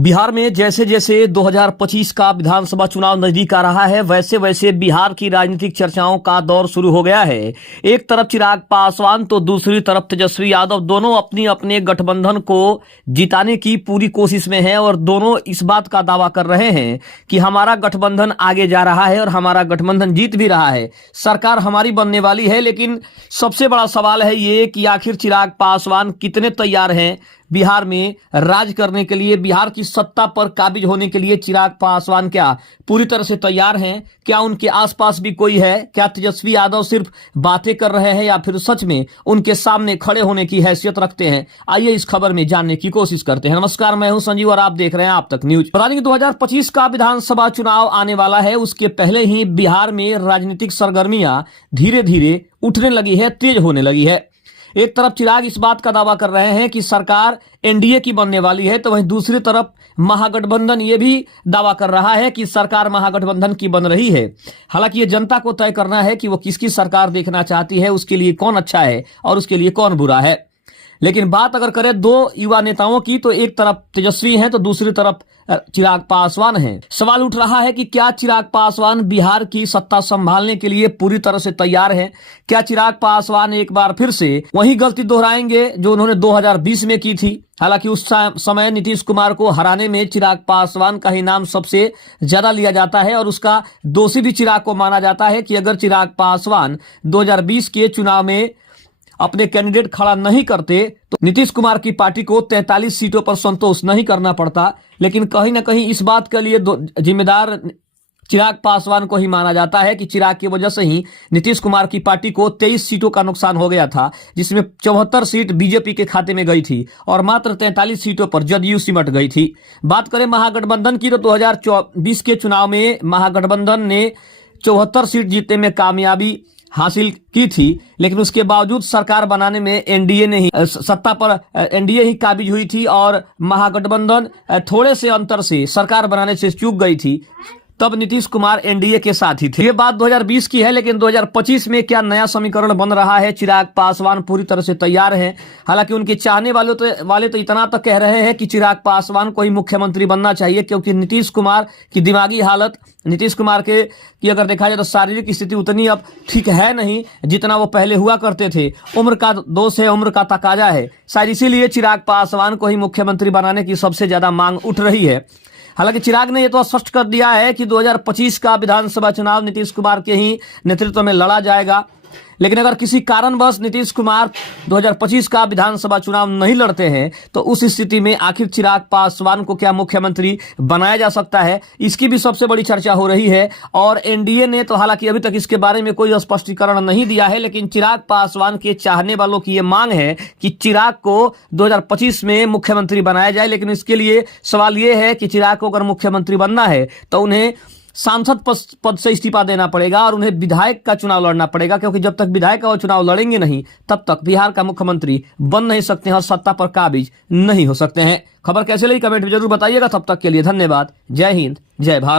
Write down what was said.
बिहार में जैसे जैसे 2025 का विधानसभा चुनाव नजदीक आ रहा है, वैसे वैसे बिहार की राजनीतिक चर्चाओं का दौर शुरू हो गया है। एक तरफ चिराग पासवान तो दूसरी तरफ तेजस्वी यादव, दोनों अपनी अपने गठबंधन को जिताने की पूरी कोशिश में हैं और दोनों इस बात का दावा कर रहे हैं कि हमारा गठबंधन आगे जा रहा है और हमारा गठबंधन जीत भी रहा है, सरकार हमारी बनने वाली है। लेकिन सबसे बड़ा सवाल है ये कि आखिर चिराग पासवान कितने तैयार हैं बिहार में राज करने के लिए, बिहार की सत्ता पर काबिज होने के लिए चिराग पासवान क्या पूरी तरह से तैयार हैं? क्या उनके आसपास भी कोई है? क्या तेजस्वी यादव सिर्फ बातें कर रहे हैं या फिर सच में उनके सामने खड़े होने की हैसियत रखते हैं? आइए इस खबर में जानने की कोशिश करते हैं। नमस्कार, मैं हूं संजीव और आप देख रहे हैं आप तक न्यूज। बता दें कि 2025 का विधानसभा चुनाव आने वाला है, उसके पहले ही बिहार में राजनीतिक सरगर्मियां धीरे धीरे उठने लगी है, तेज होने लगी है। एक तरफ चिराग इस बात का दावा कर रहे हैं कि सरकार एनडीए की बनने वाली है, तो वहीं दूसरी तरफ महागठबंधन ये भी दावा कर रहा है कि सरकार महागठबंधन की बन रही है। हालांकि ये जनता को तय करना है कि वो किसकी सरकार देखना चाहती है, उसके लिए कौन अच्छा है और उसके लिए कौन बुरा है। लेकिन बात अगर करें दो युवा नेताओं की, तो एक तरफ तेजस्वी हैं तो दूसरी तरफ चिराग पासवान हैं। सवाल उठ रहा है कि क्या चिराग पासवान बिहार की सत्ता संभालने के लिए पूरी तरह से तैयार हैं? क्या चिराग पासवान एक बार फिर से वही गलती दोहराएंगे जो उन्होंने 2020 में की थी? हालांकि उस समय नीतीश कुमार को हराने में चिराग पासवान का ही नाम सबसे ज्यादा लिया जाता है और उसका दोषी भी चिराग को माना जाता है कि अगर चिराग पासवान 2020 के चुनाव में अपने कैंडिडेट खड़ा नहीं करते तो नीतीश कुमार की पार्टी को 43 सीटों पर संतोष नहीं करना पड़ता। लेकिन कहीं ना कहीं इस बात के लिए जिम्मेदार चिराग पासवान को ही माना जाता है कि चिराग की वजह से ही नीतीश कुमार की पार्टी को 23 सीटों का नुकसान हो गया था, जिसमें 74 सीट बीजेपी के खाते में गई थी और मात्र 43 सीटों पर जदयू सिमट गई थी। बात करें महागठबंधन की, तो 2024 के चुनाव में महागठबंधन ने 74 सीट जीतने में कामयाबी हासिल की थी, लेकिन उसके बावजूद सरकार बनाने में एनडीए ने ही सत्ता पर एनडीए ही काबिज हुई थी और महागठबंधन थोड़े से अंतर से सरकार बनाने से चूक गई थी। तब नीतीश कुमार एनडीए के साथ ही थे। ये बात 2020 की है, लेकिन 2025 में क्या नया समीकरण बन रहा है? चिराग पासवान पूरी तरह से तैयार हैं। हालांकि उनके चाहने वाले तो इतना तक कह रहे हैं कि चिराग पासवान को ही मुख्यमंत्री बनना चाहिए, क्योंकि नीतीश कुमार की दिमागी हालत, नीतीश कुमार की अगर देखा जाए तो शारीरिक स्थिति उतनी अब ठीक है नहीं जितना वो पहले हुआ करते थे। उम्र का दोष है, उम्र का तकाजा है, शायद इसीलिए चिराग पासवान को ही मुख्यमंत्री बनाने की सबसे ज्यादा मांग उठ रही है। हालांकि चिराग ने यह तो स्पष्ट कर दिया है कि 2025 का विधानसभा चुनाव नीतीश कुमार के ही नेतृत्व में लड़ा जाएगा। लेकिन अगर किसी कारणवश नीतीश कुमार 2025 का विधानसभा चुनाव नहीं लड़ते हैं तो उस स्थिति में आखिर चिराग पासवान को क्या मुख्यमंत्री बनाया जा सकता है, इसकी भी सबसे बड़ी चर्चा हो रही है। और एनडीए ने तो हालांकि अभी तक इसके बारे में कोई स्पष्टीकरण नहीं दिया है, लेकिन चिराग पासवान के चाहने वालों की यह मांग है कि चिराग को 2025 में मुख्यमंत्री बनाया जाए। लेकिन इसके लिए सवाल यह है कि चिराग को अगर मुख्यमंत्री बनना है तो उन्हें सांसद पद से इस्तीफा देना पड़ेगा और उन्हें विधायक का चुनाव लड़ना पड़ेगा, क्योंकि जब तक विधायक का वो चुनाव लड़ेंगे नहीं तब तक बिहार का मुख्यमंत्री बन नहीं सकते हैं और सत्ता पर काबिज नहीं हो सकते हैं। खबर कैसे लगी कमेंट में जरूर बताइएगा। तब तक के लिए धन्यवाद। जय हिंद, जय भारत।